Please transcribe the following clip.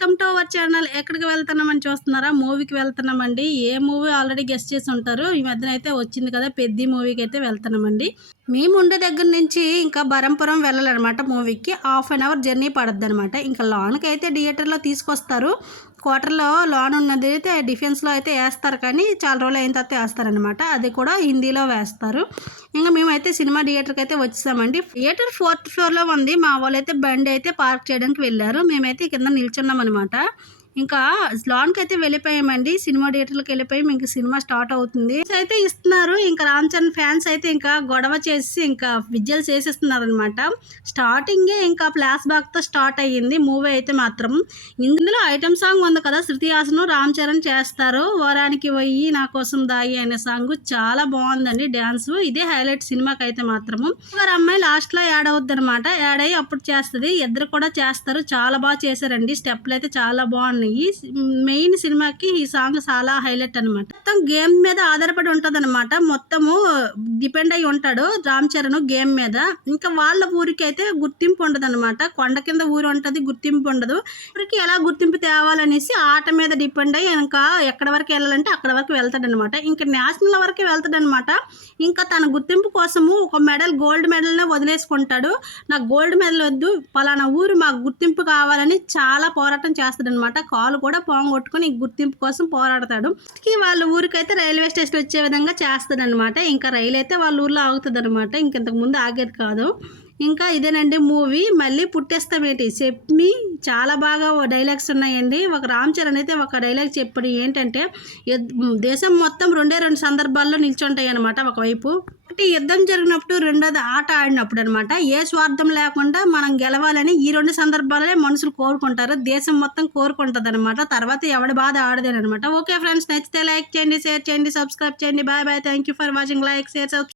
Welcome to our channel. ఎక్కడికి వెళ్తున్నామని చూస్తున్నారా? మూవీకి వెళ్తున్నామండి. ఏ మూవీ ఆల్రెడీ గెస్ట్ చేసి ఉంటారు. ఈ మధ్యన అయితే వచ్చింది కదా పెద్ద మూవీకి అయితే వెళ్తున్నామండి. మేము ఉండే దగ్గర నుంచి ఇంకా బరంపురం వెళ్ళాలన్నమాట. మూవీకి హాఫ్ అన్ అవర్ జర్నీ పడుద్ది అనమాట. ఇంకా లోన్కి అయితే థియేటర్లో తీసుకొస్తారు. క్వార్టర్లో లోన్ ఉన్నది అయితే డిఫెన్స్లో అయితే వేస్తారు, కానీ చాలా రోజులు అయిన తర్వాత వేస్తారనమాట. అది కూడా హిందీలో వేస్తారు. ఇంకా మేమైతే సినిమా థియేటర్కి అయితే వచ్చేసామండి. థియేటర్ 4th ఫ్లోర్లో ఉంది. మా వాళ్ళు అయితే బండి అయితే పార్క్ చేయడానికి వెళ్ళారు. మేమైతే కింద నిల్చున్నాం అనమాట. ఇంకా లాన్కి అయితే వెళ్ళిపోయామండి. సినిమా థియేటర్కి వెళ్ళిపోయి ఇంక సినిమా స్టార్ట్ అవుతుంది అయితే ఇస్తున్నారు. ఇంకా రామ్ చరణ్ ఫ్యాన్స్ అయితే ఇంకా గొడవ చేసి ఇంకా విజువల్స్ వేసేస్తున్నారు అనమాట. స్టార్టింగే ఇంకా ఫ్లాష్ బ్యాక్తో స్టార్ట్ అయ్యింది మూవీ అయితే మాత్రం. ఇందులో ఐటమ్ సాంగ్ ఉంది కదా, శృతి హాసన్ రామ్ చరణ్ చేస్తారు. వారానికి పోయి నా కోసం దాయి అనే సాంగ్ చాలా బాగుందండి. డ్యాన్స్ ఇదే హైలైట్ సినిమాకి అయితే మాత్రము. ఒక అమ్మాయి లాస్ట్లో యాడ్ అవుద్ది అనమాట. యాడ్ అయ్యి అప్పుడు చేస్తుంది. ఇద్దరు కూడా చేస్తారు. చాలా బాగా చేశారండి. స్టెప్లు అయితే చాలా బాగున్నాయి. మెయిన్ సినిమాకి ఈ సాంగ్ చాలా హైలైట్ అనమాట. మొత్తం గేమ్ మీద ఆధారపడి ఉంటది అనమాట. మొత్తము డిపెండ్ అయి ఉంటాడు రామ్ చరణ్ గేమ్ మీద. ఇంకా వాళ్ళ ఊరికి అయితే గుర్తింపు ఉండదు అనమాట. కొండ కింద ఊరు ఉంటది, గుర్తింపు ఉండదు. ఊరికి ఎలా గుర్తింపు తేవాలనేసి ఆట మీద డిపెండ్ అయ్యి ఇంకా ఎక్కడ వరకు వెళ్ళాలంటే అక్కడ వరకు వెళ్తాడనమాట. ఇంకా నేషనల్ వరకే వెళ్తాడనమాట. ఇంకా తన గుర్తింపు కోసము ఒక మెడల్, గోల్డ్ మెడల్నే వదిలేసుకుంటాడు. నాకు గోల్డ్ మెడల్ వద్దు, పలానా ఊరు మాకు గుర్తింపు కావాలని చాలా పోరాటం చేస్తాడనమాట. కాలు కూడా పోంగొట్టుకుని గుర్తింపు కోసం పోరాడతాడు. వాళ్ళ ఊరికైతే రైల్వే స్టేషన్ వచ్చే విధంగా చేస్తాడనమాట. ఇంకా రైలు అయితే వాళ్ళ ఊర్లో ఆగుతుంది అనమాట. ఇంతకు ముందు ఆగేది కాదు. ఇంకా ఇదేనండి మూవీ. మళ్ళీ పుట్టేస్తామేంటి చెప్పి చాలా బాగా డైలాగ్స్ ఉన్నాయండి. ఒక రామ్ చరణ్ అయితే ఒక డైలాగ్ చెప్పాడు. ఏంటంటే దేశం మొత్తం రెండు సందర్భాల్లో నిల్చుంటాయి అనమాట. ఒకవైపు ఒకటి యుద్ధం జరిగినప్పుడు, రెండోది ఆట ఆడినప్పుడు అనమాట. ఏ స్వార్థం లేకుండా మనం గెలవాలని ఈ 2 సందర్భాలనే మనుషులు కోరుకుంటారు. దేశం మొత్తం కోరుకుంటుంది అనమాట. తర్వాత ఎవడి బాధ ఆడదేనమాట. ఓకే ఫ్రెండ్స్, నచ్చితే లైక్ చేయండి, షేర్ చేయండి, సబ్స్క్రైబ్ చేయండి. Bye bye. Thank you for watching. Like, share, subscribe.